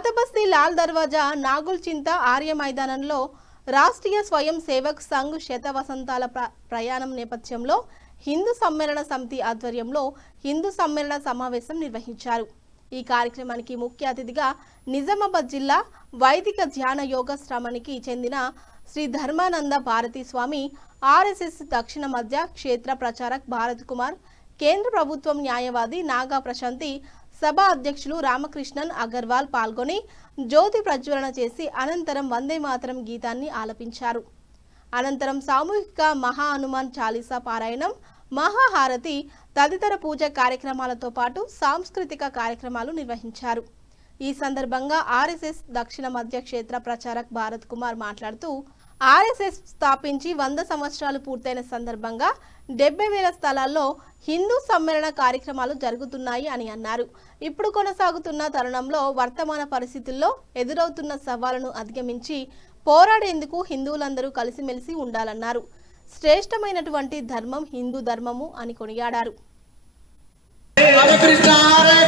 పాతబస్తీ లాల్ దర్వాజా నాగుల్చింత ఆర్య మైదానంలో రాష్ట్రీయ స్వయం సేవక్ సంఘ్ శత వసంతాల ప్రయాణం నేపథ్యంలో హిందూ సమ్మేళన సమితి ఆధ్వర్యంలో హిందూ సమ్మేళన సమావేశం నిర్వహించారు। ఈ కార్యక్రమానికి ముఖ్య అతిథిగా నిజామాబాద్ జిల్లా వైదిక ధ్యాన యోగ శ్రమనికి చెందిన శ్రీ ధర్మానంద భారతి స్వామి, ఆర్ఎస్ఎస్ దక్షిణ మధ్య క్షేత్ర ప్రచారక్ భారత్ కుమార్, కేంద్ర ప్రభుత్వం న్యాయవాది నాగా ప్రశాంతి, సభ అధ్యక్షులు రామకృష్ణన్ అగర్వాల్ పాల్గొని జ్యోతి ప్రజ్వలన చేసి అనంతరం వందే మాతరం గీతాన్ని ఆలపించారు। అనంతరం సామూహిక మహా హనుమాన్ చాలీసా పారాయణం, మహాహారతి తదితర పూజ కార్యక్రమాలతో పాటు సాంస్కృతిక కార్యక్రమాలు నిర్వహించారు। ఈ సందర్భంగా ఆర్ఎస్ఎస్ దక్షిణ మధ్య క్షేత్ర ప్రచారక్ భారత్ కుమార్ మాట్లాడుతూ, ఆర్ఎస్ఎస్ స్థాపించి 100 సంవత్సరాలు పూర్తయిన సందర్భంగా 70,000 స్థలాల్లో హిందూ సమ్మేళన కార్యక్రమాలు జరుగుతున్నాయి అని అన్నారు। ఇప్పుడు కొనసాగుతున్న తరుణంలో వర్తమాన పరిస్థితుల్లో ఎదురవుతున్న సవాళ్లను అధిగమించి పోరాడేందుకు హిందువులందరూ కలిసిమెలిసి ఉండాలన్నారు। శ్రేష్టమైనటువంటి ధర్మం హిందూ ధర్మము అని కొనియాడారు। హరే కృష్ణ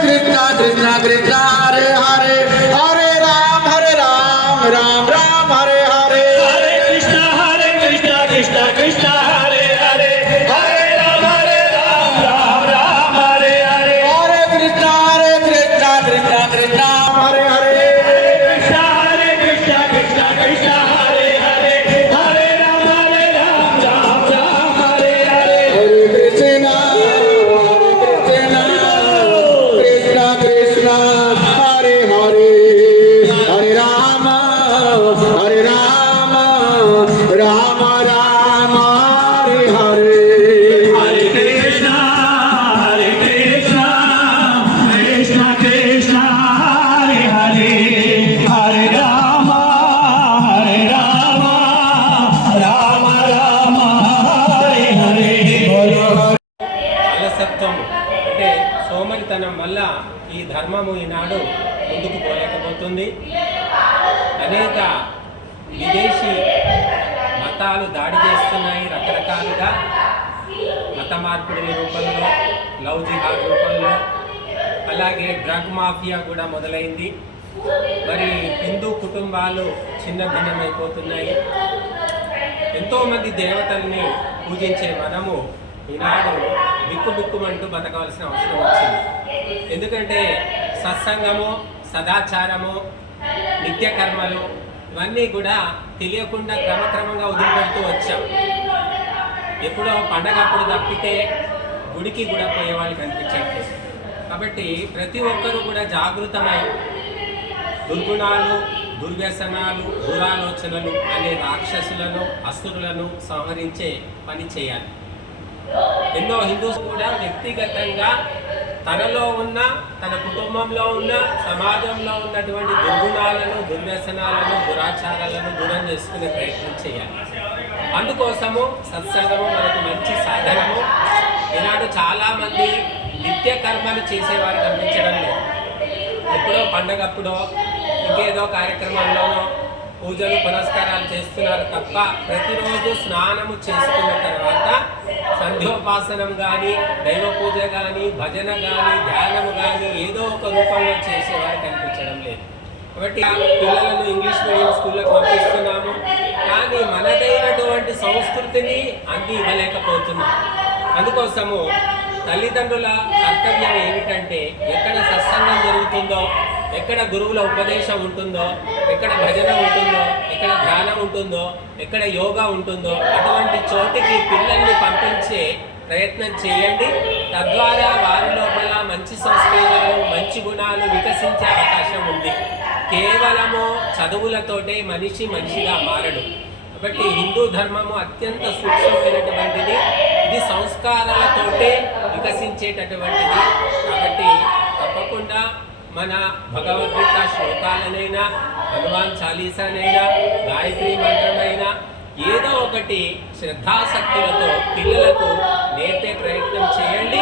కృష్ణ కృష్ణ హరే హరే, హరే రామ రామ రామ హరే హరే, హరే కృష్ణ కృష్ణ కృష్ణ హరే హరే, హరే రామ రామ హరే హరే, హరే కృష్ణ కృష్ణ కృష్ణ హరే హరే, కృష్ణ కృష్ణ కృష్ణ హరే హరే, హరే రామ రామ హరే హరే, హరే కృష్ణ అంటే సోమరితనం వల్ల ఈ ధర్మము ఈనాడు ముందుకు పోలేకపోతుంది। అనేక విదేశీ మతాలు దాడి చేస్తున్నాయి, రకరకాలుగా మత మార్పిడి రూపంలో, లవ్ జిహాద్ రూపంలో, అలాగే డ్రగ్ మాఫియా కూడా మొదలైంది। మరి హిందూ కుటుంబాలు చిన్న భిన్నమైపోతున్నాయి। ఎంతోమంది దేవతల్ని పూజించే మనము ఈనాడు బిక్కుబిక్కుమంటూ బతకవలసిన అవసరం వచ్చింది। ఎందుకంటే సత్సంగము, సదాచారము, నిత్య కర్మలు ఇవన్నీ కూడా తెలియకుండా క్రమక్రమంగా వదిలిపెడుతూ వచ్చాం। ఎప్పుడో పండగప్పుడు తప్పితే గుడికి కూడా పోయేవాళ్ళు కనిపించట్లేదు। కాబట్టి ప్రతి ఒక్కరూ కూడా జాగృతమై దుర్గుణాలు, దుర్వ్యసనాలు, దురాలోచనలు అనే రాక్షసులను, అసురులను సంహరించే పని చేయాలి। ఎన్నో హిందూస్ కూడా వ్యక్తిగతంగా తనలో ఉన్న, తన కుటుంబంలో ఉన్న, సమాజంలో ఉన్నటువంటి దుర్గుణాలను, దుర్వ్యసనాలను, దురాచారాలను దూరం చేసుకునే ప్రయత్నం చేయాలి। అందుకోసము సత్సంగము మనకు మంచి సాధనము। ఈనాడు చాలామంది నిత్య కర్మలు చేసేవారు కనిపించడం లేదు। ఎప్పుడో పండగప్పుడో ఇంకేదో కార్యక్రమంలోనో పూజలు పునస్కారాలు చేస్తున్నారు తప్ప ప్రతిరోజు స్నానము చేసుకున్న తర్వాత సంధ్యోపాసనం కానీ, దైవ పూజ కానీ, భజన కానీ, ధ్యానము కానీ ఏదో ఒక రూపంలో చేసేవారు కనిపించడం లేదు। కాబట్టి పిల్లలను ఇంగ్లీష్ మీడియం స్కూళ్ళకు పంపిస్తున్నాము, కానీ మనదైనటువంటి సంస్కృతిని అంది ఇవ్వలేకపోతున్నాం। అందుకోసము తల్లిదండ్రుల కర్తవ్యం ఏమిటంటే, ఎక్కడ సత్సంగం జరుగుతుందో, ఎక్కడ గురువుల ఉపదేశం ఉంటుందో, ఎక్కడ భజన ఉంటుందో, ఎక్కడ ధ్యానం ఉంటుందో, ఎక్కడ యోగా ఉంటుందో అటువంటి చోటికి పిల్లల్ని పంపించే ప్రయత్నం చేయండి। తద్వారా వారి లోపల మంచి సంస్కారాలు, మంచి గుణాలు వికసించే అవకాశం ఉంది। కేవలము చదువులతోటే మనిషి మనిషిగా మారడు। కాబట్టి హిందూ ధర్మము అత్యంత సూక్ష్మమైనటువంటిది, ఇది సంస్కారాలతోటే వికసించేటటువంటిది। కాబట్టి తప్పకుండా మన భగవద్గీత శ్లోకాలనైనా, హనుమాన్ చాలీసానైనా, గాయత్రి మంత్రమైనా ఏదో ఒకటి శ్రద్ధాశక్తులతో పిల్లలకు నేర్పే ప్రయత్నం చేయండి।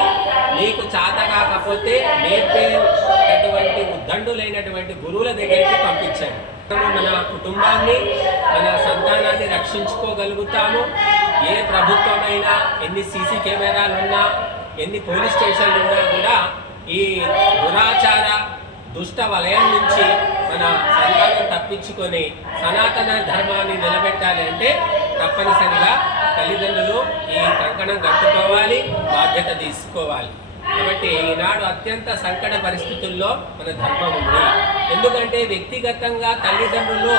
మీకు చేత కాకపోతే నేర్పేటటువంటి ఉద్దండులైనటువంటి గురువుల దగ్గరికి పంపించండి। మన కుటుంబాన్ని, మన సంతానాన్ని రక్షించుకోగలుగుతాము। ఏ ప్రభుత్వమైనా, ఎన్ని సీసీ కెమెరాలు ఉన్నా, ఎన్ని పోలీస్ స్టేషన్లు ఉన్నా కూడా ఈ దురాచార దుష్ట వలయం నుంచి మన తప్పించుకొని సనాతన ధర్మాన్ని నిలబెట్టాలి అంటే తప్పనిసరిగా తల్లిదండ్రులు ఈ కంకణం కట్టుకోవాలి, బాధ్యత తీసుకోవాలి. కాబట్టి ఈనాడు అత్యంత సంకట పరిస్థితుల్లో మన ధర్మం ఉంది. ఎందుకంటే వ్యక్తిగతంగా తల్లిదండ్రులు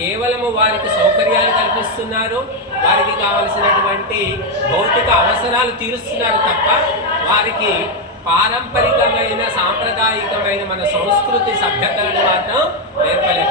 కేవలము వారికి సౌకర్యాలు కల్పిస్తున్నారు, వారికి కావలసినటువంటి భౌతిక అవసరాలు తీరుస్తున్నారు తప్ప వారికి పారంపరికమైన సాంప్రదాయికమైన మన సంస్కృతి సభ్యతలను మాత్రం నేర్పలేకపోతున్నారు.